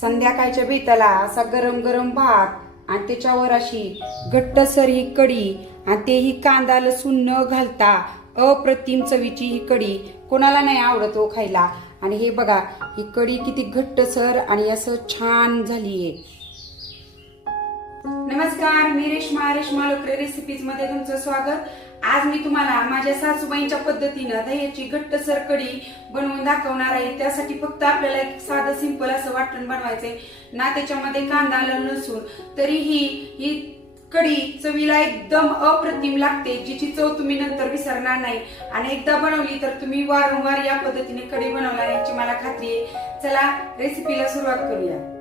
संध्याकाळच्या बेताला असा गरम गरम भात आणि त्याच्यावर अशी घट्टसर ही कढी आणि तेही कांदा लसूण न घालता अप्रतिम चवीची ही कढी कोणाला नाही आवडत हो खायला। आणि हे बघा ही कढी किती घट्टसर आणि असं छान झालीये। नमस्कार, मी रेश्मा लोकरे रेसिपीज मध्ये तुमचं स्वागत। आज मी तुम्हाला माझ्या सासूबाईंच्या पद्धतीने दह्याची घट्टसर कढी बनवून दाखवणार आहे। त्यासाठी फक्त आपल्याला एक साधं सिंपल असं वाटण बनवायचंय ना, त्याच्यामध्ये कांदा लसूण, तरीही ही कढी चवीला एकदम अप्रतिम लागते, जिची चव तुम्ही नंतर विसरणार नाही। आणि एकदा बनवली तर तुम्ही वारंवार या पद्धतीने कढी बनवणार याची मला खात्री आहे। चला रेसिपीला सुरुवात करूया।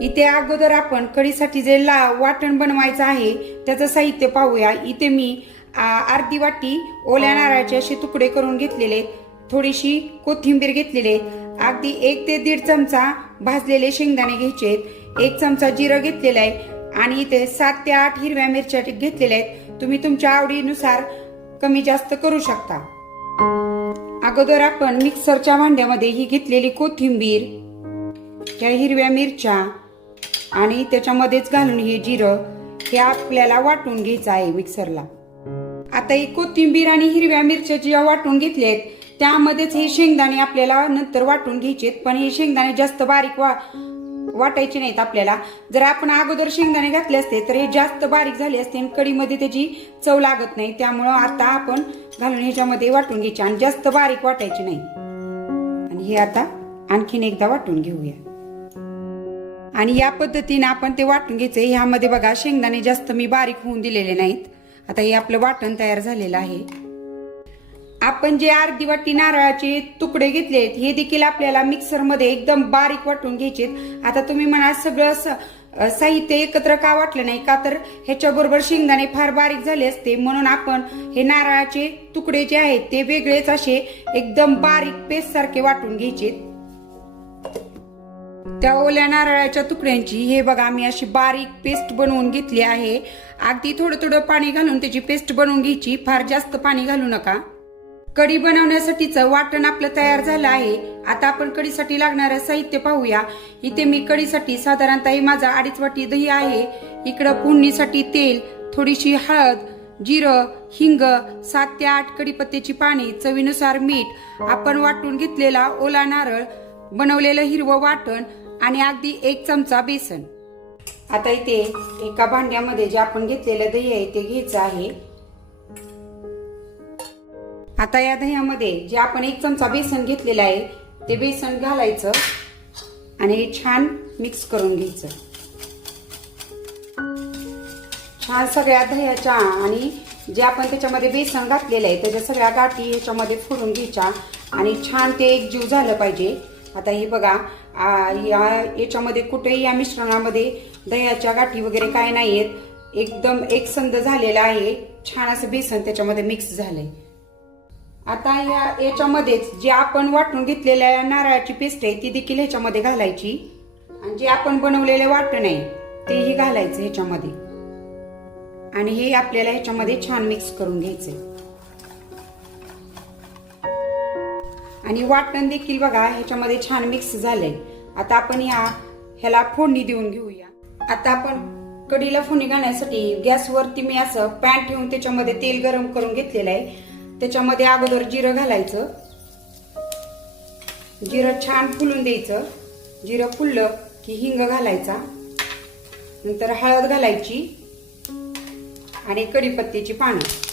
इथे अगोदर आपण कढीसाठी जे वाटण बनवायचं आहे त्याचं साहित्य पाहूया। इथे मी अर्धी वाटी ओल्या नारळाचे असे तुकडे करून घेतलेले, थोडीशी कोथिंबीर घेतलेले, अगदी 1 ते 1.5 चमचा भाजलेले शेंगदाणे घ्यायचे, 1 चमचा जिरं घेतलेलं आहे आणि इथे 7 ते 8 हिरव्या मिरच्या घेतलेल्या आहेत। तुम्ही तुमच्या आवडीनुसार कमी जास्त करू शकता। अगोदर आपण मिक्सरच्या भांड्यामध्ये ही घेतलेली कोथिंबीर, ह्या हिरव्या मिरच्या आणि त्याच्यामध्येच घालून हे जिरं हे आपल्याला वाटून घ्यायचं आहे मिक्सरला। आता ही कोथिंबीर आणि हिरव्या मिरच्या ज्या वाटून घेतलेत त्यामध्येच हे शेंगदाणे आपल्याला नंतर वाटून घ्यायचे, पण हे शेंगदाणे जास्त बारीक वाटायचे नाहीत आपल्याला। जर आपण अगोदर शेंगदाणे घातले असते तर हे जास्त बारीक झाले असते आणि कढीमध्ये त्याची चव लागत नाही, त्यामुळं आता आपण घालून ह्याच्यामध्ये वाटून घ्यायचे आणि जास्त बारीक वाटायचे नाही। आणि हे आता आणखीन एकदा वाटून घेऊया आणि या पद्धतीने आपण ते वाटून घ्यायचे। ह्यामध्ये बघा शेंगदाणे जास्त मी बारीक होऊन दिलेले नाहीत। आता हे आपलं वाटण तयार झालेलं आहे। आपण जे अर्धी वाटी नारळाचे तुकडे घेतलेत हे देखील आपल्याला मिक्सर मध्ये एकदम बारीक वाटून घ्यायचे। आता तुम्ही म्हणा सगळं साहित्य एकत्र का वाटलं नाही का, तर ह्याच्या बरोबर शेंगदाणे फार बारीक झाले असते, म्हणून आपण हे नारळाचे तुकडे जे आहेत ते वेगळेच असे एकदम बारीक पेस्ट सारखे वाटून घ्यायचे। त्या ओल्या नारळाच्या तुकड्यांची हे बघा मी अशी बारीक पेस्ट बनवून घेतली आहे। अगदी थोडं थोडं पाणी घालून त्याची पेस्ट बनवून घ्यायची, फार जास्त पाणी घालू नका। कढी बनवण्यासाठीचं वाटण आपलं तयार झालं आहे। आता आपण कढीसाठी लागणारं साहित्य पाहूया। इथे मी कढीसाठी साधारणतः माझा 2.5 वाटी दही आहे। इकडं फोडणीसाठी तेल, थोडीशी हळद, जिरं, हिंग, 7 ते 8 कढीपत्त्याची पाने, चवीनुसार मीठ, आपण वाटून घेतलेला ओला नारळ, बनवलेलं हिरवं वाटण आणि अगदी 1 चमचा बेसन। आता इथे एका भांड्यामध्ये जे आपण घेतलेलं दही आहे ते घ्यायचं आहे। आता या दह्यामध्ये जे आपण 1 चमचा बेसन घेतलेलं आहे ते बेसन घालायचं आणि छान मिक्स करून घ्यायचं। छान सगळ्या दह्याच्या आणि जे आपण त्याच्यामध्ये बेसन घातलेलं आहे त्याच्या सगळ्या गाठी ह्याच्यामध्ये फोडून घ्यायच्या आणि छान ते एकजीव झालं पाहिजे। आता हे बघा याच्यामध्ये कुठेही या मिश्रणामध्ये दह्याच्या गाठी वगैरे काय नाहीयेत, एकदम एकसंध झालेलं आहे। छान असं बेसन त्याच्यामध्ये मिक्स झालंय। आता याच्यामध्येच जे आपण वाटून घेतलेल्या नारळाची पेस्ट आहे ती देखील ह्याच्यामध्ये घालायची आणि जे आपण बनवलेले वाटण आहे तेही घालायचं ह्याच्यामध्ये आणि हे आपल्याला ह्याच्यामध्ये छान मिक्स करून घ्यायचंय। आणि वाटण देखील बघा ह्याच्यामध्ये छान मिक्स झालंय। आता आपण ह्याला फोडणी देऊन घेऊया। आता आपण कढीला फोडणी घालण्यासाठी गॅसवरती मी असं पॅन ठेवून त्याच्यामध्ये तेल गरम करून घेतलेलं आहे। त्याच्यामध्ये अगोदर जिरं घालायचं, जिरं छान फुलून द्यायचं। जिरं फुललं की हिंग घालायचा, नंतर हळद घालायची आणि कढीपत्त्याची पाने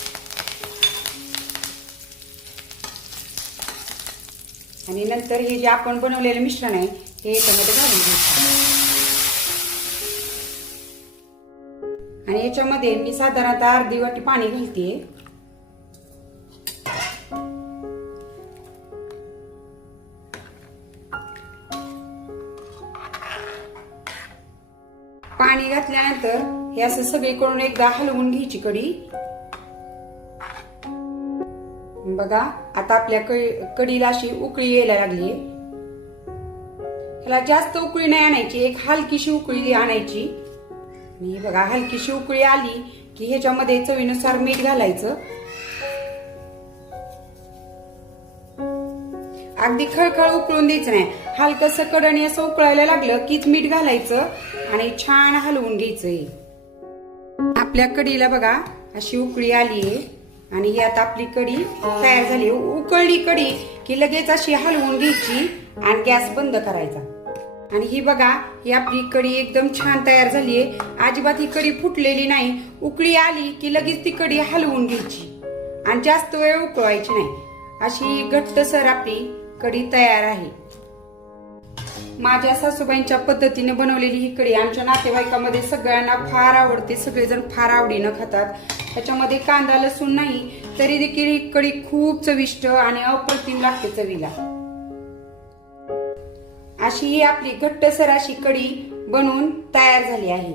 आणि नंतर हे जे आपण बनवलेलं मिश्रण आहे हे याच्यामध्ये घालून घ्यायचं। आणि याच्यामध्ये मी साधारणतः अर्धी वाटी पाणी घालतेय। पाणी घातल्यानंतर हे असं सगळीकडून एकदा हलवून घ्यायची कढी। बघा आता आपल्या कढीला अशी उकळी यायला लागली। ह्याला जास्त उकळी नाही आणायची, एक हलकीशी उकळी आणायची। आणि बघा हलकीशी उकळी आली की ह्याच्यामध्ये चवीनुसार मीठ घालायचं। अगदी खळखळ उकळून द्यायचं नाही, हलकसं कडणी असं उकळायला लागलं कीच मीठ घालायचं आणि छान हलवून घ्यायचं. आपल्या कढीला बघा अशी उकळी आलीये आणि ही आता आपली कढी तयार झाली. उकळली कढी की लगेच अशी हलवून घ्यायची आणि गॅस बंद करायचा. आणि ही बघा ही आपली कढी एकदम छान तयार झालीये. अजिबात ही कढी फुटलेली नाही. उकळी आली की लगेच ती कढी हलवून घ्यायची आणि जास्त वेळ उकळवायची नाही. अशी घट्टसर आपली कढी तयार आहे. माझ्या सासूबाईंच्या पद्धतीने बनवलेली ही कढी आमच्या नातेवाईकामध्ये सगळ्यांना फार आवडते. सगळेजण फार आवडीनं खातात. त्याच्यामध्ये कांदा लसूण नाही तरी देखील ही कढी खूप चविष्ट आणि अप्रतिम लागते चवीला. अशी ही आपली घट्टसर अशी कढी बनवून तयार झाली आहे.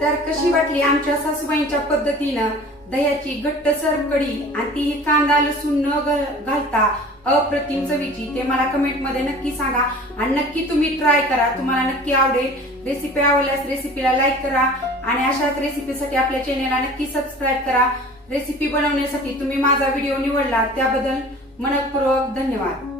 तर कशी वाटली आमच्या सासूबाईंच्या पद्धतीनं दह्याची घट्टसर कढी आणि ती कांदा लसूण न घालता अप्रतिम चवीची, ते मला कमेंट मध्ये नक्की सांगा आणि नक्की तुम्ही ट्राय करा. तुम्हाला नक्की आवडेल. रेसिपी आवडल्यास रेसिपीला लाईक करा आणि अशाच रेसिपीसाठी आपल्या चॅनेलला नक्की सबस्क्राईब करा. रेसिपी बनवण्यासाठी तुम्ही माझा व्हिडिओ निवडला त्याबद्दल मनपूर्वक धन्यवाद.